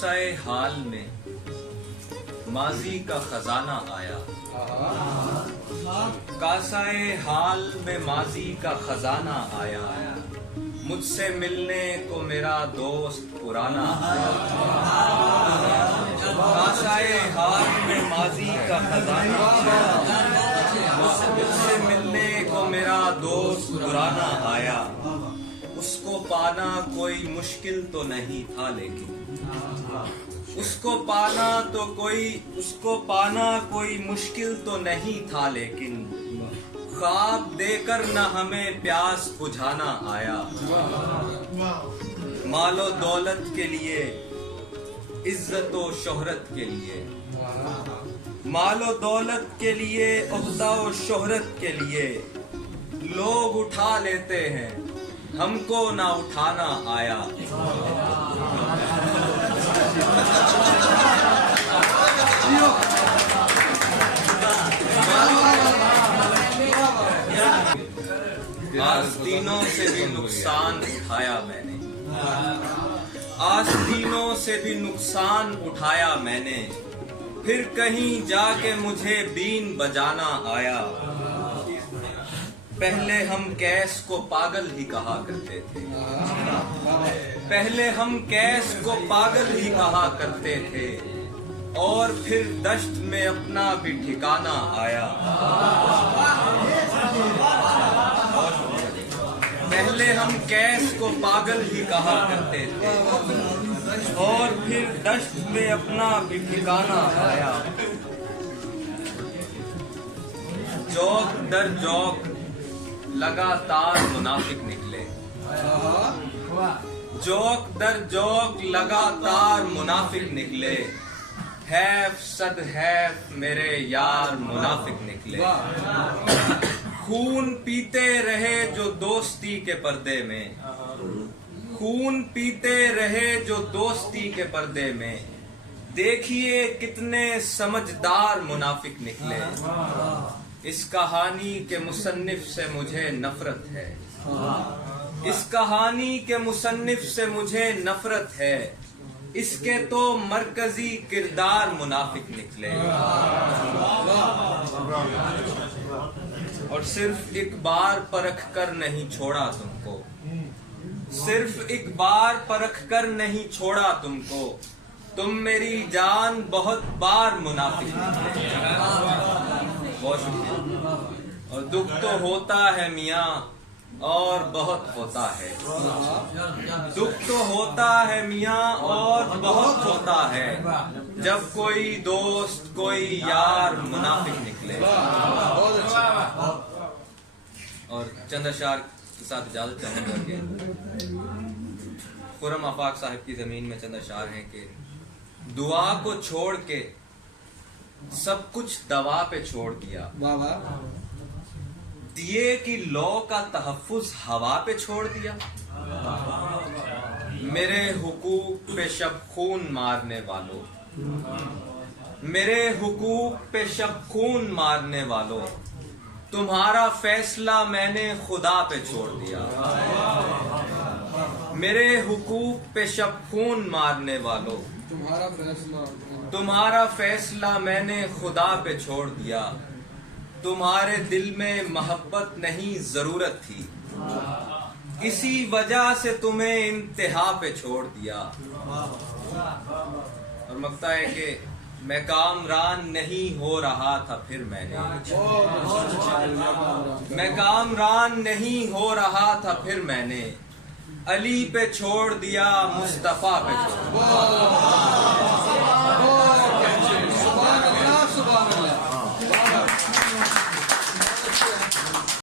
कासाए हाल में माजी का खजाना आया, कासाए हाल में माजी का खजाना आया, मुझसे मिलने को मेरा दोस्त पुराना आया। कासाए हाल में माजी का खजाना आया, मुझसे मिलने को मेरा दोस्त पुराना आया। उसको पाना कोई मुश्किल तो नहीं था, लेकिन उसको पाना कोई मुश्किल तो नहीं था, लेकिन ख्वाब देकर न हमें प्यास बुझाना आया। मालो दौलत के लिए, इज्जत व शोहरत के लिए, मालो दौलत के लिए, ओहदा व शोहरत के लिए लोग उठा लेते हैं, हमको ना उठाना आया। आस्तीनों से भी नुकसान उठाया मैंने, आस्तीनों से भी नुकसान उठाया मैंने, फिर कहीं जाके मुझे बीन बजाना आया। पहले हम कैस को पागल ही कहा करते थे, पहले हम कैस को पागल ही कहा करते थे, और फिर दश्त में अपना भी ठिकाना आया। पहले हम कैस को पागल ही कहा करते थे, और फिर दश्त में अपना भी ठिकाना आया। चौक दर चौक लगातार मुनाफिक निकले, चौक दर चौक लगातार मुनाफिक निकले, हैफ सद हैफ मेरे यार मुनाफिक निकले। खून पीते रहे जो दोस्ती के पर्दे में, खून पीते रहे जो दोस्ती के पर्दे में, देखिए कितने समझदार मुनाफिक निकले। इस कहानी के मुसन्निफ से मुझे नफरत है, इस कहानी के मुसन्निफ से मुझे नफरत है, इसके तो मरकजी किरदार मुनाफिक निकले। और सिर्फ एक बार परख कर नहीं छोड़ा तुमको, सिर्फ एक बार परख कर नहीं छोड़ा तुमको, तुम मेरी जान बहुत बार मुनाफिक निकले। बहुत शुक्रिया। और दुख तो होता है मियाँ और बहुत होता है, दुख तो होता है मियाँ और बहुत होता है, जब कोई दोस्त कोई यार मुनाफिक निकले। और चंद अशार के साथ इजाजत चाहूंगा कि खुर्रम आफाक साहब की जमीन में चंद अशार हैं कि दुआ को छोड़ के सब कुछ दवा पे छोड़ दिया, दिए की लौ का तहफ्फुज हवा पे छोड़ दिया। मेरे हुकूक पे शब खून मारने वालों, मेरे हुकूक पे शब खून मारने वालों, तुम्हारा फैसला मैंने खुदा पे छोड़ दिया। मेरे हुकूक पे शब खून मारने वालों, तुम्हारा फैसला मैंने खुदा पे छोड़ दिया। तुम्हारे दिल में मोहब्बत नहीं जरूरत थी, इसी वजह से तुम्हें इंतहा पे छोड़ दिया। और मकता है कि मैं कामरान नहीं हो रहा था फिर मैंने, मैं कामरान नहीं हो रहा था फिर मैंने, अली पे छोड़ दिया मुस्तफा पे छोड़ दिया।